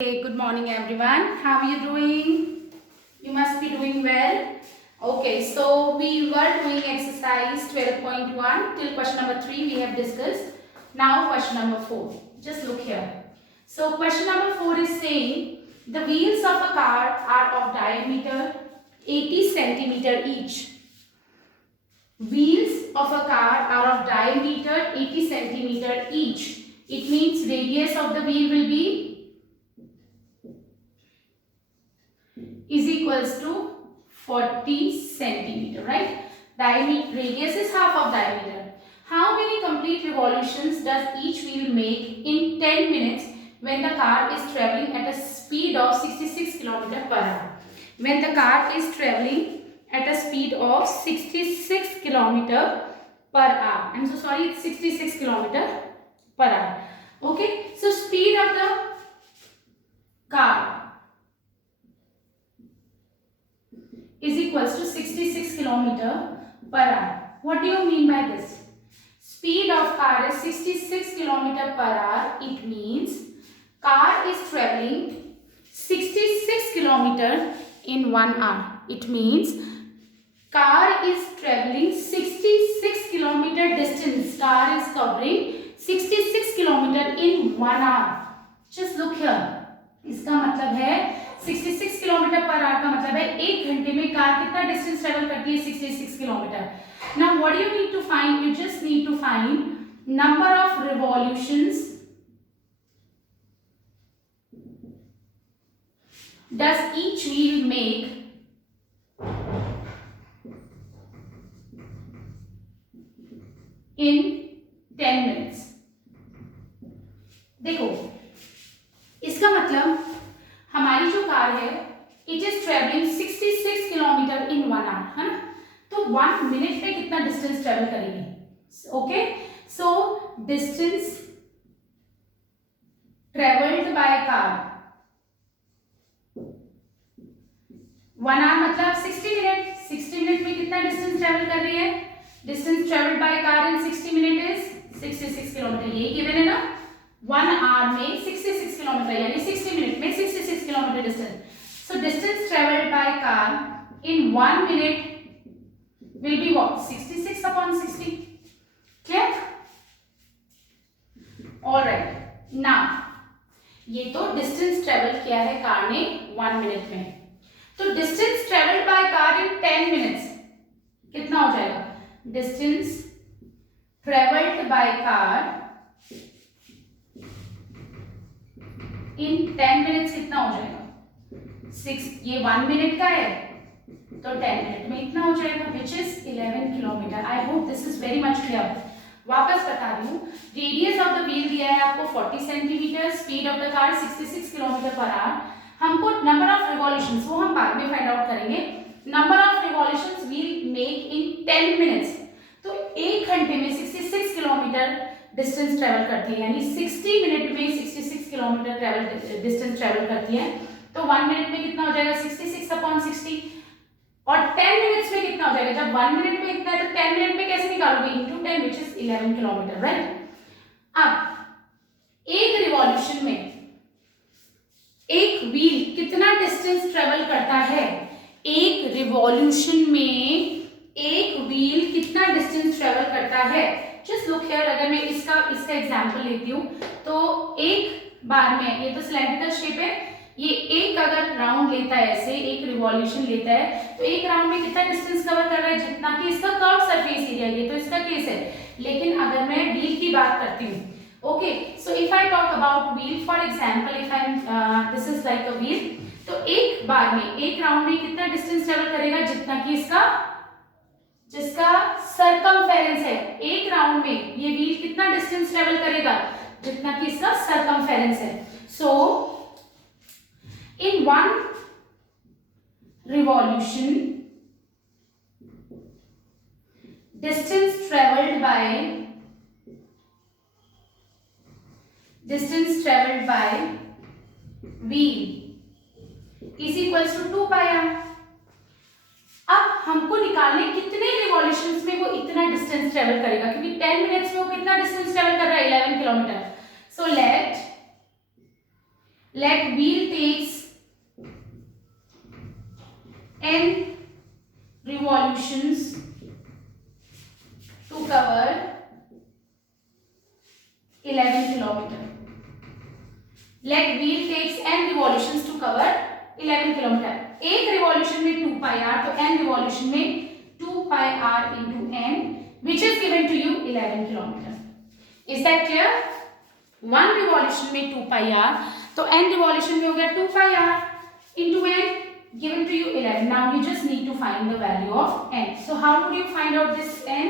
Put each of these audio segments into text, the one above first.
Hey, good morning everyone. How are you doing? You must be doing well. Okay, so we were doing exercise 12.1 till question number 3 we have discussed. Now question number 4. Just look here. So question number 4 is saying the wheels of a car are of diameter 80 centimeter each. Wheels of a car are of diameter 80 centimeter each. It means radius of the wheel will be is equals to 40 centimeter, right? Diameter, radius is half of diameter. How many complete revolutions does each wheel make in 10 minutes when the car is traveling at a speed of 66 km per hour? When the car is traveling at a speed of 66 km per hour. I'm so sorry, it's 66 km per hour. Okay, so speed of the car is equals to 66 km per hour. What do you mean by this? Speed of car is 66 km per hour. It means car is traveling 66 km in 1 hour. It means car is traveling 66 km distance. Car is covering 66 km in 1 hour. Just look here. इसका मतलब है 66 kilometre per hour का मतलब है 1 घंटे में car कितना distance travel करती है 66 kilometre. Now what you need to find, you just need to find number of revolutions does each wheel make in 10 minutes. देखो इसका मतलब हमारी जो कार है it is travelling 66 kilometre in 1 hour, है ना? तो 1 मिनट में कितना डिस्टेंस ट्रेवल करेगी? Okay, so distance travelled by car 1 hour मतलब 60 मिनट। 60 मिनट में कितना डिस्टेंस ट्रेवल कर रही है? Distance travelled by car in 60 minute is 66 kilometre. ये गिवन है ना, 1 आवर में 66 किलोमीटर यानी 60 मिनट में 66 kilometre distance. So distance travelled by car in 1 minute will be what? 66 upon 60। Clear? Alright, now ये तो डिस्टेंस ट्रेवल किया है कार ने 1 मिनट में। तो distance travelled by car in 10 minutes कितना हो जाएगा? Distance travelled by car in 10 minutes कितना हो जाएगा? 6, ये 1 मिनट का है तो 10 मिनट में इतना हो जाएगा which is 11 kilometre. I hope this is very much clear. वापस बता रही हूँ, रेडियस ऑफ द व्हील दिया है आपको 40 centimetre, speed of the car 66 kilometre per hour. हमको नंबर ऑफ रिवॉल्यूशंस वो हम बाद में फाइंड आउट करेंगे। Number of revolutions wheel make in 10 minutes, तो 1 घंटे में 66 किलोमीटर डिस्टेंस ट्रेवल करती है, यानी 60 मिनट में 66 किलोमीटर ट्रेवल डिस्टेंस ट्रेवल करती है। तो 1 मिनट में कितना हो जाएगा? 66 अपॉन 60। और 10 मिनट्स में कितना हो जाएगा? जब 1 मिनट में इतना है तो 10 मिनट में कैसे निकालोगे? Into 10 which is 11 kilometre, right? अब एक रिवॉल्यूशन में एक व्हील कितना डिस्टेंस ट्रेवल करता है? एक रिवॉल्यूशन में एक व्हील कितना डिस्टेंस ट्रेवल करता है? जस्ट लुक हियर, अगर मैं इसका एग्जांपल लेती हूँ तो एक बार में, ये तो सिलेंड्रिकल शेप है, ये एक अगर राउंड लेता है, ऐसे एक रिवॉल्यूशन लेता है तो एक राउंड में कितना डिस्टेंस कवर कर रहा है? जितना कि इसका कर्व सरफेस एरिया, ये तो इसका केस है। लेकिन अगर मैं व्हील की बात करती हूँ, okay, so if I talk about wheel, for example if I this is like a wheel, तो एक बार में एक राउंड में कितना डिस्टेंस ट्रेवल करेगा? जितना कि इसका जिसका सरकमफेरेंस है। एक राउंड में ये व्हील कितना डिस्टेंस ट्रेवल करेगा? जितना कि इसका सरकमफेरेंस है। So in 1 revolution distance travelled by wheel is equals to 2 pi r. अब हमको निकालने कितने रिवॉल्यूशंस में वो इतना डिस्टेंस ट्रेवल करेगा, क्योंकि 10 मिनट्स में वो कितना डिस्टेंस ट्रेवल कर रहा है? 11 kilometre. So let wheel takes n revolutions to cover 11 kilometer. Let wheel takes n revolutions to cover 11 kilometer. एक रिवॉल्यूशन में 2 pi r, तो n रिवॉल्यूशन में 2 pi r into n, which is given to you 11 kilometer. Is that clear? One revolution में 2 pi r, तो n revolution में हो गया 2 pi r into n, given to you 11. Now you just need to find the value of n. So how would you find out this n?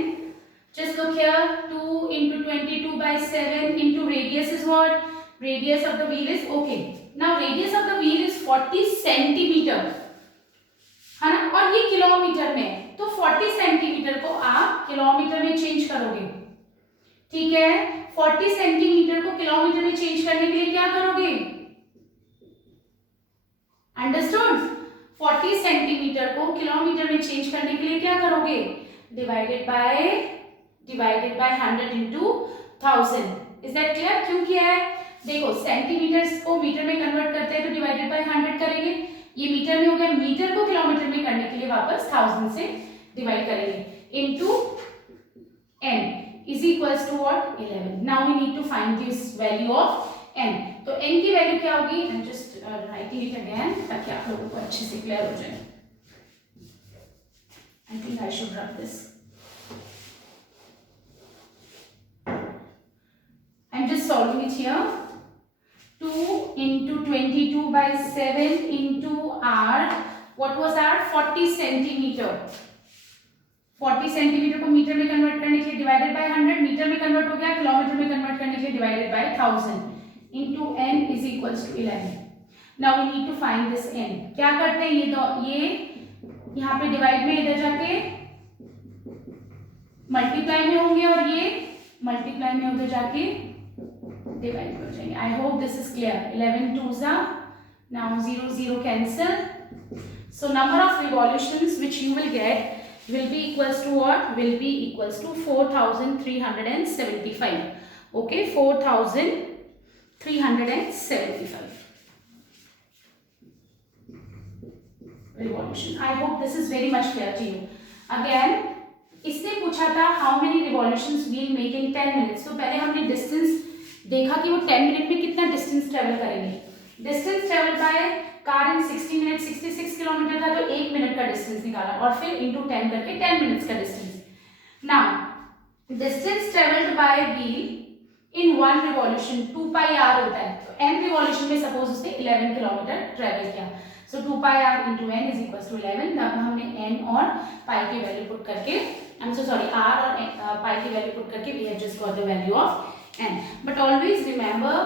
Just look here, 2 into 22 by 7 into radius is what? Radius of the wheel is, okay. Now radius of the wheel is 40 centimeter, है ना, और ये kilometre में है, तो 40 centimetre को आप kilometre में चेंज करोगे, ठीक है। 40 सेंटीमीटर को किलोमीटर में चेंज करने के लिए क्या करोगे? अंडरस्टूड? 40 सेंटीमीटर को किलोमीटर में चेंज करने के लिए क्या करोगे? Divided by 100 into 1000. Is that clear? क्यों किया है? देखो सेंटीमीटर को मीटर में कन्वर्ट करते हैं तो डिवाइडेड बाय 100 करेंगे, ये मीटर में हो गया, मीटर को किलोमीटर में करने के लिए वापस 1000 से डिवाइड करेंगे into n is equals to what? 11. Now we need to find this value of n. तो n की वैल्यू क्या होगी? I am just writing it again ताकि आप लोगों को अच्छे से क्लियर हो जाए. I think I should rub this. I am just solving it here. 2 into 22 by 7 into r. What was r? 40 centimeter. 40 centimetre को मीटर में कन्वर्ट करने के लिए डिवाइडेड बाय 100, मीटर में कन्वर्ट हो गया, किलोमीटर में कन्वर्ट करने के लिए divided by 1000 into n is equals to 11. Now we need to find this n. क्या करते हैं? ये यहाँ पे डिवाइड में इधर जाके मल्टीप्लाई में होंगे और ये मल्टीप्लाई में उधर जाके डिवाइड हो जाएंगे. आई hope this is clear. 11 2s are now 0 0 cancel. So number of revolutions which you will get will be equals to what? Will be equals to 4375. Okay, 4375 revolution. I hope this is very much clear to you. Again, इसने पूछा था how many revolutions we'll make in 10 minutes. तो पहले हमने distance देखा कि वो 10 minute में कितना डिस्टेंस ट्रेवल करेंगे. Distance travel by car in 60 minute 66 kilometre था, तो 1 मिनट का डिस्टेंस निकाला और फिर इनटू 10 करके 10 मिनट्स का distance. Now distance travelled by wheel in one revolution 2 pi r होता है, तो n रिवॉल्यूशन में सपोज उसने 11 किलोमीटर ट्रेवल किया, so 2 pi r into n is equal to 11. अब हमने n और पाई की वैल्यू पुट करके, I am so sorry, r और पाई की वैल्यू पुट करके we have just got the value of n. But always remember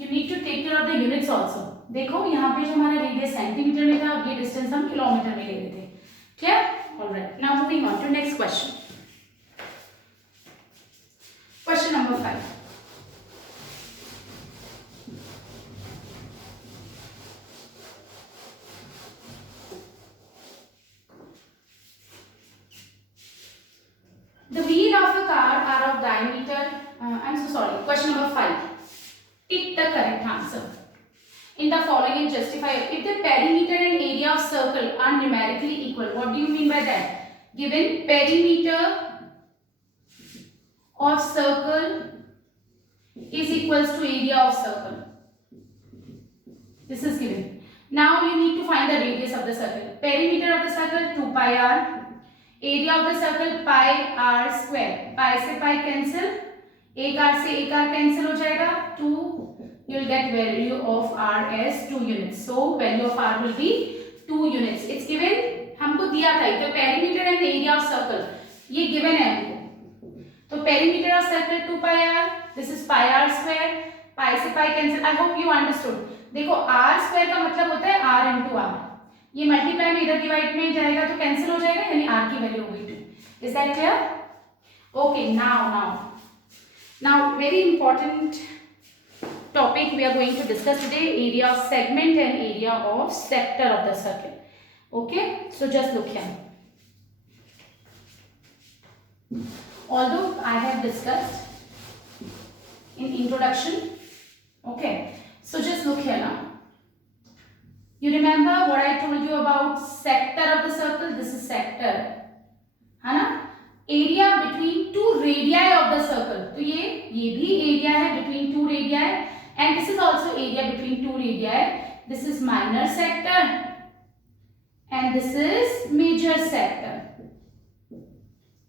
you need to take care of the units also. देखो यहाँ पे जो हमारा रेडियस सेंटीमीटर में था, ये डिस्टेंस हम किलोमीटर में ले रहे थे. Clear? Alright, now moving on to next question. Question number 5. The wheel of a car are of diameter, I'm so sorry, question number 5. Tick the correct answer. In the following and justify. If the perimeter and area of circle are numerically equal, what do you mean by that? Given perimeter of circle is equals to area of circle. This is given. Now you need to find the radius of the circle. Perimeter of the circle 2 pi r. Area of the circle pi r square. Pi से pi cancel. एक r से एक r cancel हो जाएगा. 2. You will get value of r as 2 units. So value of r will be 2 units. It's given. हमको दिया था तो perimeter and area of circle ये given है हमको. तो perimeter of circle 2 pi r. This is pi r square. Pi से pi cancel. I hope you understood. देखो r square का मतलब होता है r into r. ये मल्टीप्लाई में इधर डिवाइड में जाएगा तो कैंसिल हो जाएगा, यानी r की वैल्यू हो गई 2. Is that clear? Okay. Now very important topic we are going to discuss today, area of segment and area of sector of the circle. Okay, so just look here. Although I have discussed in introduction, okay, so just look here now. You remember what I told you about sector of the circle? This is sector, है ना? Area between two radii of the circle, तो ये भी area है between two radii, and this is also area between two radii. This is minor sector and this is major sector.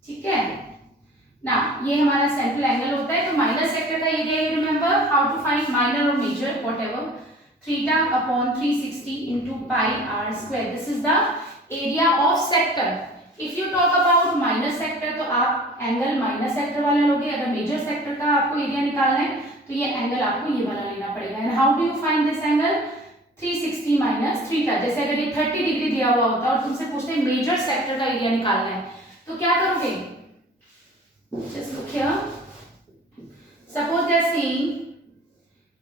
ठीक है ना? ये हमारा सेंट्रल एंगल होता है. तो माइनर सेक्टर का area, you remember how to find minor और major, whatever, theta upon 360 into pi are square. This is the area of sector. If you talk about minor sector तो आप angle minor sector वाला लोगे. अगर major sector का आपको area निकालना है तो ये एंगल आपको ये वाला लेना पड़ेगा. And how do you find this angle? 360 minus theta. जैसे अगर ये 30 डिग्री दिया हुआ होता और तुमसे पूछते हैं मेजर सेक्टर का एरिया निकालना है तो क्या करोगे? Just look here. Suppose they are saying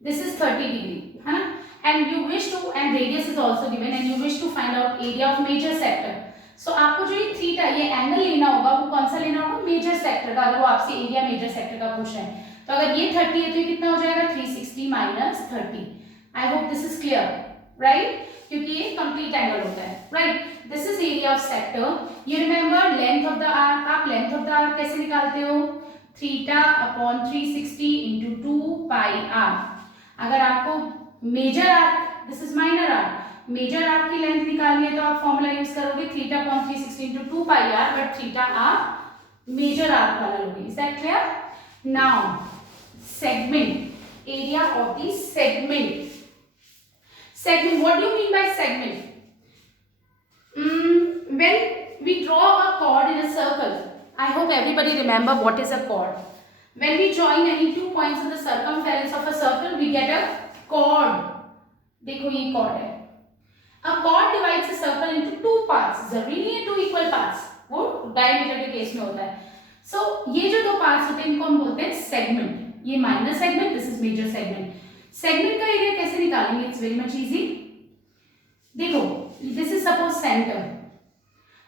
this is 30 degree, है ना? And you wish to, and radius is also given, and you wish to find out area of major sector. So आपको जो ये थीटा, ये angle लेना होगा, वो कौन सा लेना होगा? मेजर सेक्टर का. अगर वो आपसे एरिया मेजर सेक्टर का पूछ रहे हैं तो अगर ये 30 है तो ये कितना हो जाएगा? 360 minus 30. I hope this is clear, right? क्योंकि ये कंप्लीट एंगल होता है, right? This is area of sector. You remember length of the arc. आप लेंथ ऑफ द आर्क कैसे निकालते हो? Theta upon 360 into 2 pi r. अगर आपको major arc, this is minor arc, major arc की length निकालनी है तो आप फॉर्मूला यूज करोगे theta upon 360 into 2 pi are, but theta आप मेजर आर्क वाला लोगे. Is that clear? Now segment, area of the segment. Segment, what do you mean by segment? When we draw a chord in a circle, I hope everybody remember what is a chord. When we join any two points in the circumference of a circle, we get a chord. देखो ये chord है. A chord divides a circle into two parts. जरूरी नहीं है two equal parts, वो diameter के case में होता है. So ये जो दो parts होते हैं इनको हम बोलते हैं segment. ये minor segment, this is major segment. Segment का एरिया कैसे निकालेंगे? It's very much easy. देखो दिस इज सपोज सेंटर,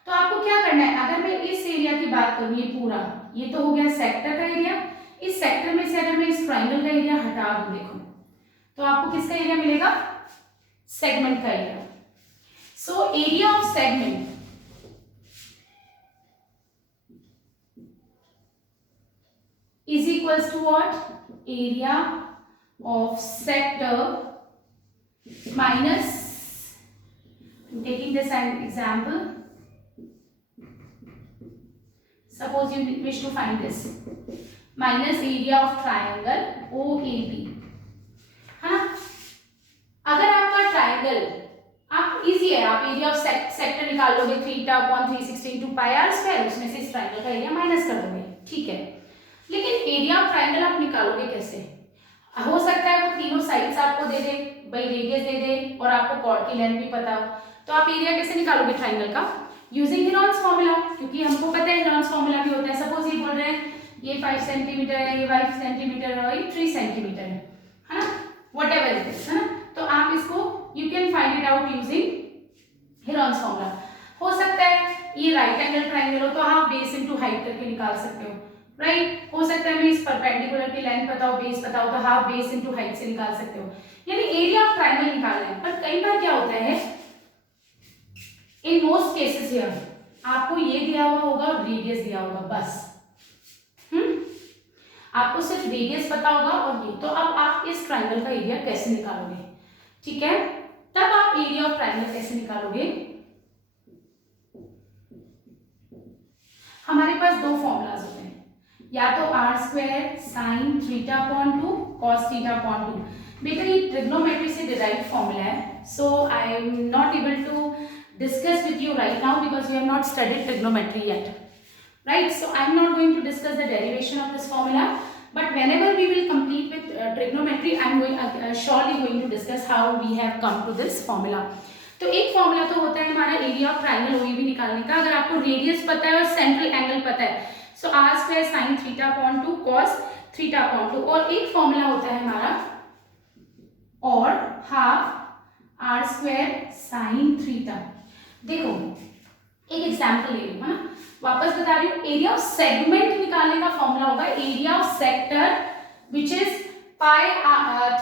तो आपको क्या करना है? अगर मैं इस एरिया की बात करूं, ये पूरा, ये तो हो गया सेक्टर का एरिया. इस सेक्टर में से अगर मैं इस ट्राइंगल का एरिया हटा दूं, देखो, तो आपको किसका एरिया मिलेगा? सेगमेंट का area. So area of segment is equals to what? Area of sector minus, I'm taking this an example. Suppose you wish to find this, minus area of triangle OAB, है ना? अगर आपका triangle, आप easy है, आप area of sector निकाल लोगे theta upon 360 into pi are square, उसमें से इस ट्राइंगल का एरिया माइनस कर दोगे, ठीक है. लेकिन एरिया ऑफ ट्राइंगल आप निकालोगे कैसे? हो सकता है वो तीनों साइड्स आपको दे दे, बाई रेडियस दे दे और आपको कॉर्ड की लेंथ भी पता हो, तो आप एरिया कैसे निकालोगे ट्राइंगल का? यूजिंग हेरॉन्स फॉर्मूला, क्योंकि हमको पता है हेरॉन्स फॉर्मूला भी होता है. सपोज ये बोल रहे हैं ये 5 सेंटीमीटर है, ये 5 सेंटीमीटर है और ये 3 सेंटीमीटर है ना? व्हाटएवर इट इज, है ना? तो आप इसको you can find it out using Heron's formula. हो सकता है ये राइट एंगल ट्राइंगल हो तो आप बेस इनटू हाइट करके निकाल सकते हो, राइट? हो सकता है हमें इस परपेंडिकुलर की लेंथ पता हो, बेस पता हो, तो हाफ बेस इनटू हाइट से निकाल सकते हो. यानी एरिया ऑफ ट्राइंगल निकालना है. पर कई बार क्या होता है, इन मोस्ट केसेस हियर आपको ये दिया हुआ होगा और रेडियस दिया होगा बस. आपको सिर्फ रेडियस पता होगा और ये, तो अब आप इस ट्राइंगल का एरिया कैसे निकालोगे? ठीक है, तब आप एरिया ऑफ ट्राइंगल कैसे निकालोगे? हमारे पास दो फॉर्मूलाज होते हैं, या तो r square sine theta upon 2 cos theta upon 2. बेटा ये ट्रिग्नोमेट्री से डिराइव्ड फॉर्मूला है, so I am not able to discuss with you right now because we have not studied trigonometry yet, right? So I am not going to discuss the derivation of this formula, but whenever we will complete with trigonometry I am going surely going to discuss how we have come to this formula. तो एक formula तो होता है हमारा area of triangle OAB निकालने का, अगर आपको रेडियस पता है और सेंट्रल एंगल पता है, so r square sine theta upon 2 cos theta upon 2. और एक फॉर्मूला होता है हमारा और half r square sine theta. देखो एक एग्जांपल ले रही हूँ, है ना? वापस बता रही हूँ, एरिया ऑफ सेगमेंट निकालने का फॉर्मूला होगा area of sector which is pi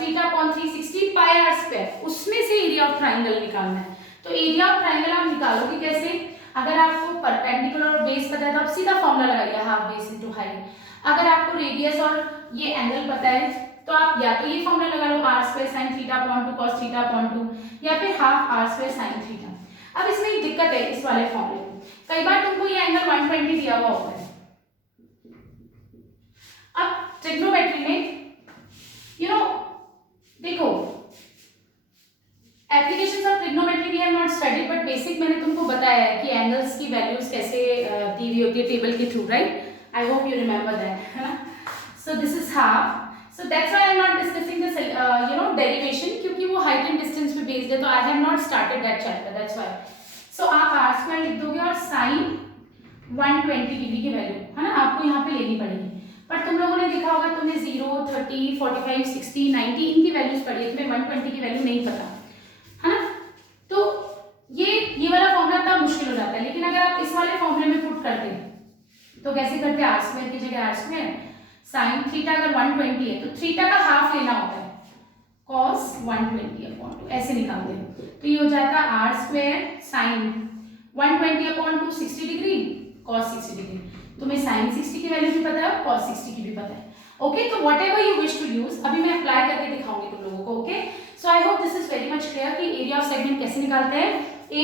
theta upon 360 pi are square, उसमें से एरिया ऑफ ट्राइंगल निकालना है। तो एरिया ऑफ ट्राइंगल आप निकालोगे कैसे? अगर आपको परपेंडिकुलर और बेस पता है तो आप सीधा फॉर्मूला लगाइए, हाफ बेस इनटू हाइट। अगर आपको रेडियस और ये एंगल पता है तो आप या तो ये फॉर्मूला लगा लो, r square sine theta upon 2 cos theta upon 2, या फिर half r square sine theta. अब इसमें एक दिक्कत है इस वाले फॉर्मूले में, कई बार तुमको ये एंगल 120 दिया हुआ होता है। अब ट्रिग्नोमेट्री में देखो, applications of trigonometry we have not studied, but basic मैंने तुमको बताया है कि एंगल्स की वैल्यूज कैसे दी हुई होती है टेबल के through, right? I hope you remember that, है ना? सो this is half, so that's why I am not discussing this derivation, क्योंकि वो height and distance पे based है, तो I have not started that chapter, that's why. So आप r square लिख दोगे और sin 120 डिग्री की वैल्यू, है ना, आपको यहाँ पे लेनी पड़ेगी। पर तुम लोगों ने देखा होगा, तुमने 0, 30, 45, 60, 90 इनकी वैल्यूज पढ़ी है, तुम्हें 120 की वैल्यू नहीं पता, है ना? तो ये वाला फॉर्मूला तब मुश्किल हो जाता है, लेकिन अगर आप इस वाले फॉर्मूले में पुट करते तो कैसे करते? आर स्क्वायर की जगह आर स्क्वायर, साइन थीटा अगर 120 है तो थीटा का हाफ लेना होता है, cos 120 अपॉन 2 ऐसे निकालते हैं। तो ये हो जाता है R square sine 120 upon 2 60 degree cos 60 डिग्री। तुम्हें साइन 60 की वैल्यू भी पता है और cos 60 की भी पता है। ओके, तो whatever you wish to use, अभी मैं अप्लाई करके दिखाऊंगी तुम लोगों को। Okay, so I hope this is very much clear कि एरिया ऑफ सेगमेंट कैसे निकालते हैं।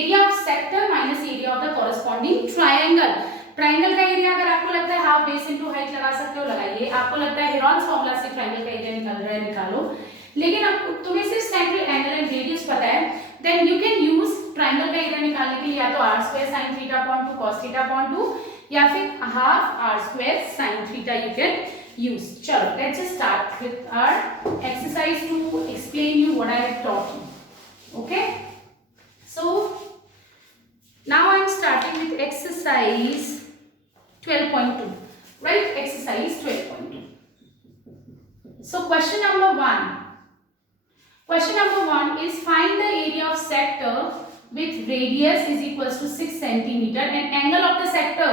Area of sector minus area of the corresponding triangle. Triangle का एरिया अगर आपको लगता है हाफ बेस इनटू हाइट लगा सकते हो, लगाइए। आपको लगता है हेरॉन्स फॉर्मूला से ट्राइंगल का एरिया निकाल रहा है, निकालो। लेकिन अब तुम्हें सिर्फ सेंट्रल एंगल एंड रेडियस पता है, then you can use triangle का एरिया निकालने के लिए या तो r square sine theta upon 2 cos theta upon 2 या फिर half r square sine theta you can use. चलो let's start with our exercise to explain you what I have taught you. Okay, so now I am starting with exercise 12.2, right? Exercise 12.2. So question number 1 is find the area of sector with radius is equals to 6 centimeter and angle of the sector,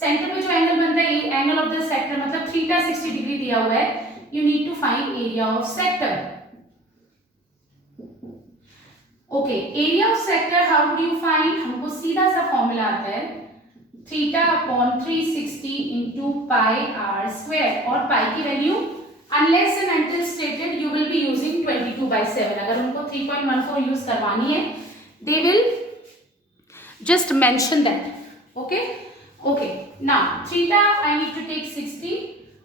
centre पे जो angle बनता है ये angle of the sector, मतलब theta 60 degree दिया हुआ है। You need to find area of sector. Okay, area of sector how do you find? हमको सीधा सा फॉर्मूला आता है theta upon 360 into pi are square, और पाई की value unless and until stated you will be using 22/7। अगर उनको 3.14 use करवानी है they will just mention that. Okay okay, now theta I need to take 60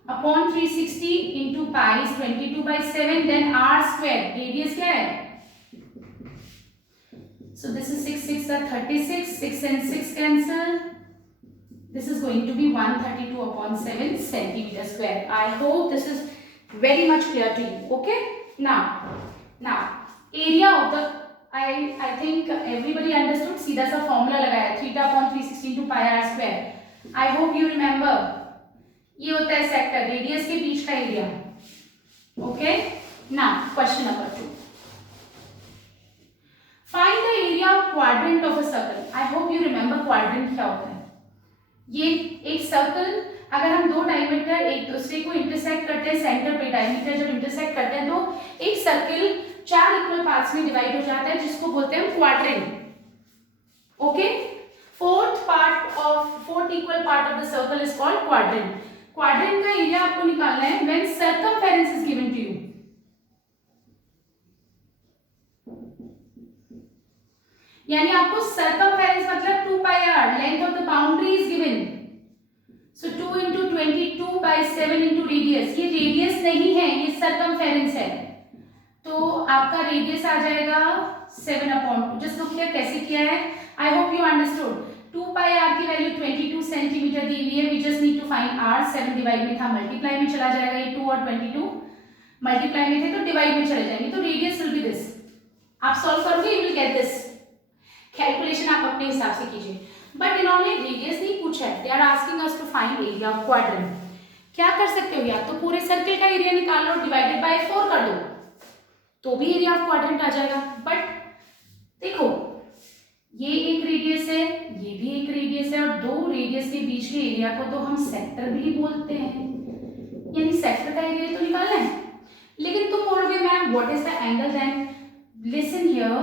upon 360 into pi is 22/7, then R square, radius क्या है? So this is 6 6 are 36, 6 and 6 cancel. This is going to be 132 upon 7 centimeter square. I hope this is very much clear to you. Okay. Now area of the I think everybody understood. सीधा सा formula लगाया theta upon 360 into pi r square. I hope you remember. ये होता है sector, radius के बीच का area. Okay. Now question number 2. Find the area of quadrant of a circle. I hope you remember quadrant क्या होता है। ये एक सर्कल, अगर हम दो डायमीटर एक दूसरे को इंटरसेक्ट करते हैं, सेंटर पे डायमीटर जब इंटरसेक्ट करते हैं तो एक सर्कल 4 इक्वल पार्ट्स में डिवाइड हो जाता है, जिसको बोलते हैं quadrant. Okay, fourth equal part of the circle is called quadrant. Quadrant का एरिया आपको निकालना है when circumference is given to you. यानी आपको सर्कमफेरेंस मतलब 2 pi r, length of the boundary is given, so 2 into 22/7 into radius. ये radius नहीं है, ये सर्कमफेरेंस है, तो आपका रेडियस आ जाएगा 7/2। जस्ट लुक हियर कैसे किया है, I hope you understood. 2 pi r की वैल्यू 22 सेंटीमीटर दी हुई है, we just need to find r। 7 divide में था, मल्टीप्लाई में चला जाएगा, ये 2 और 22 मल्टीप्लाई में थे तो डिवाइड में चले जाएंगे, तो रेडियस विल बी दिस। आप सॉल्व करोगे, you will get this. Calculation आप अपने हिसाब से कीजिए, बट इन्होंने रेडियस नहीं पूछा है, they are asking us to find area of quadrant. क्या कर सकते हो, या तो पूरे सर्कल का एरिया निकाल लो, डिवाइडेड बाय 4 कर दो, तो भी एरिया ऑफ क्वाड्रेंट आ जाएगा। बट देखो ये एक रेडियस है, ये भी एक रेडियस है, और दो रेडियस के बीच के एरिया को तो हम सेक्टर भी बोलते हैं, यानी सेक्टर का एरिया तो निकालना है। लेकिन तुम बोलोगे ma'am what is the angle then, listen here,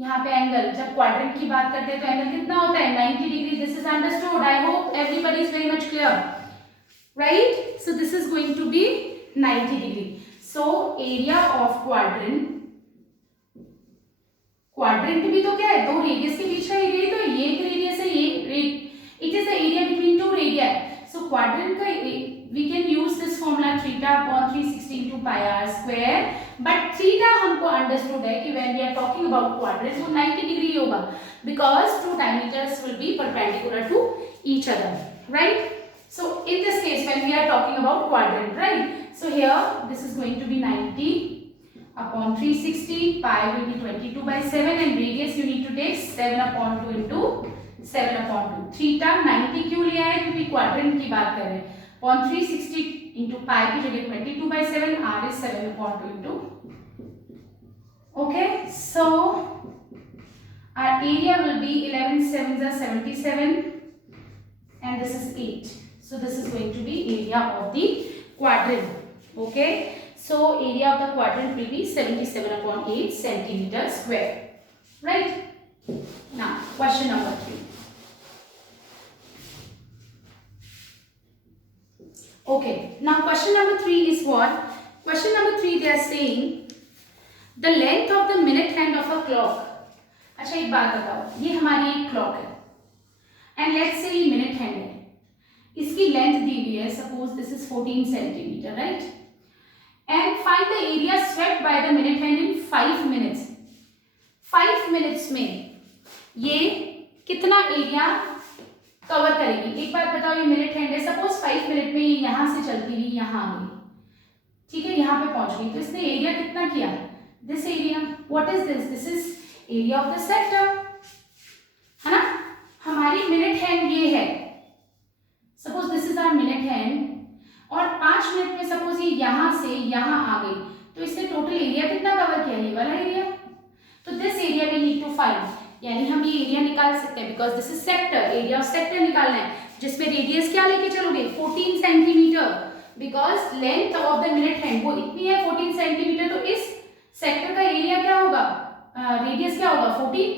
यहाँ पे एंगल जब क्वाड्रेंट की बात करते हैं तो एंगल कितना होता है 90 degree. This is understood. I hope everybody is very much clear, right. So this is going to be 90 degree. So area of quadrant, quadrant भी तो क्या है, दो रेडियस के बीच का एरिया ही तो है. ये एक रेडियस है, ये it is the area between two radii. So quadrant का we can use this formula theta upon 360 into pi r square, but theta हमको understood है कि when we are talking about quadrants वो 90 degree होगा because two diameters will be perpendicular to each other, right? So in this case when we are talking about quadrant, right? So here this is going to be 90 upon 360, pi will be 22 by 7 and radius you need to take 7 upon 2 into 7 upon 2. Theta 90 क्यों लिया है, क्योंकि quadrant की बात कर रहे हैं. upon 360 into pi की जगह 22 by 7, r is 7 upon 2 into. Okay, so our area will be 11 7s are 77 and this is 8. So this is going to be area of the quadrant. Okay, so area of the quadrant will be 77 upon 8 centimeter square, right? Now question number 3. Okay, now question number 3 is what? Question number 3 they are saying the length of the minute hand of a clock. अच्छा एक बात बताओ, ये हमारी एक clock है and let's say ये minute hand है, इसकी लेंथ दी हुई है, suppose this is 14 centimetre, right? And find the area swept by the minute hand in 5 minutes. 5 minutes में ये कितना एरिया कवर करेगी? एक बात बताओ, ये मिनट हैंड है, सपोज 5 मिनट में ये यहां से चलती हुई यहां आ गई, ठीक है, यहां पे पहुंच गई, तो इसने एरिया कितना किया? This area. What is this? This is area of the sector, है ना? हमारी मिनट हैंड ये है, suppose this is our minute hand और 5 मिनट में सपोज ये यहां से यहां आ गई, तो इसने टोटल एरिया कितना कवर किया? ये वाला एरिया. तो this area we need to find, यानी हम ये एरिया निकाल सकते हैं because this is sector, area of sector निकालना है जिसमें रेडियस क्या लेके चलोगे 14 centimetre, because length of the minute hand वो इतनी है 14 सेंटीमीटर, तो इस सेक्टर का एरिया क्या होगा, रेडियस क्या होगा 14.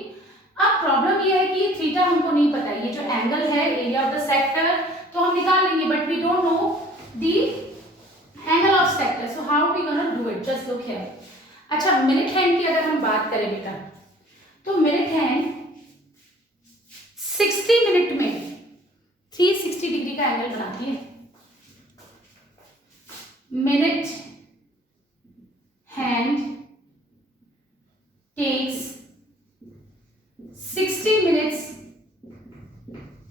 अब प्रॉब्लम ये है कि थीटा हमको नहीं पता, ये जो एंगल है एरिया ऑफ द सेक्टर तो हम निकाल लेंगे, but we don't know the angle of sector, so how we gonna do it? Just look here. अच्छा, मिनट हैंड की अगर हम बात करें बेटा, तो मिनट हैंड 60 मिनट में 360 डिग्री का एंगल बनाती है. Minute hand takes 60 minutes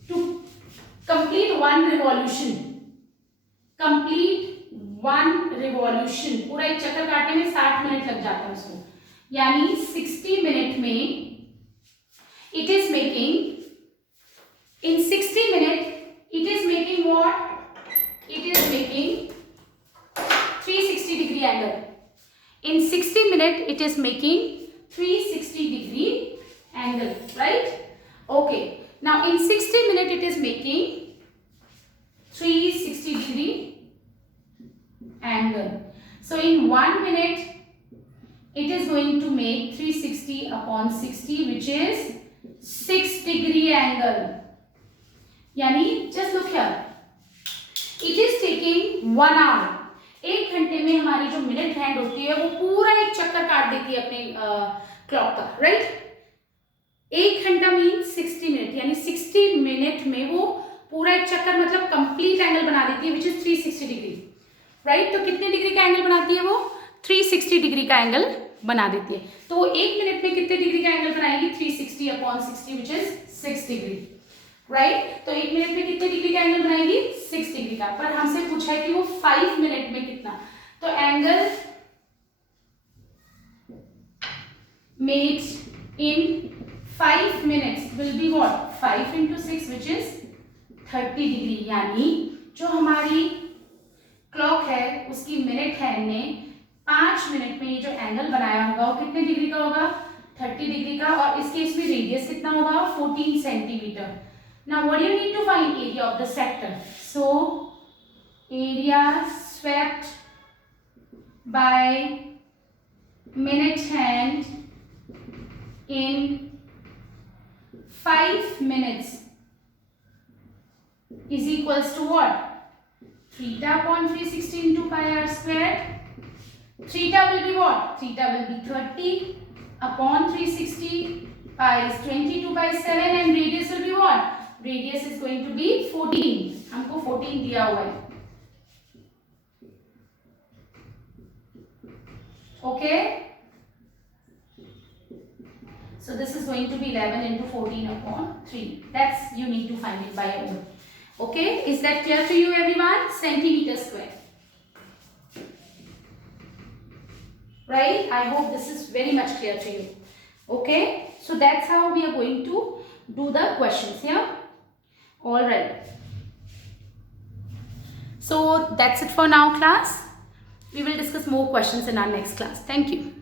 to complete one revolution. Complete one revolution, पूरा एक चक्कर काटने में 60 मिनट लग जाता है उसको, यानी 60 मिनट में it is making, in 60 minutes it is making what? It is making 360 degree angle. In 60 minutes it is making 360 degree angle, right? Okay, now in 60 minutes it is making 360 degree angle. So in 1 minute it is going to make 360 upon 60 which is 6 degree angle. यानी just look here, it is taking 1 hour. 1 घंटे में हमारी जो minute hand होती है वो पूरा एक चक्कर काट देती है अपने क्लॉक का, राइट? 1 घंटा मीन्स 60 मिनट, यानी 60 मिनट में वो पूरा एक चक्कर मतलब कंप्लीट एंगल बना देती है विच इज 360 डिग्री, राइट? तो कितने डिग्री का एंगल बनाती है वो? 360 डिग्री का एंगल बना देती है. तो वो 1 मिनट में कितने डिग्री का एंगल बनाएगी? 360 upon 60 which is 6 degree, right? तो 1 मिनट में कितने डिग्री का एंगल बनाएगी? 6 डिग्री का. पर हमसे पूछा है कि वो 5 मिनट में कितना, तो angle made in 5 minutes will be what? 5 into 6 which is 30 degree. यानी जो हमारी क्लॉक है उसकी मिनट हैंड ने 5 मिनट में ये जो एंगल बनाया होगा वो कितने डिग्री का होगा? 30 डिग्री का. और इस केस में रेडियस कितना होगा? 14 centimetre. Now what you need to find? Area of the sector. So area swept by minute hand in 5 minutes is equals to what? Theta upon 360 into pi r squared. Theta will be what? Theta will be 30 upon 360. Pi is 22 by 7 and radius will be what? Radius is going to be 14. हमको 14 दिया हुआ है. Okay. So this is going to be 11 into 14 upon 3. That's, you need to find it by your own. Okay. Is that clear to you everyone? Centimeter square. Right? I hope this is very much clear to you. Okay. So that's how we are going to do the questions here. Alright. So that's it for now, class. We will discuss more questions in our next class. Thank you.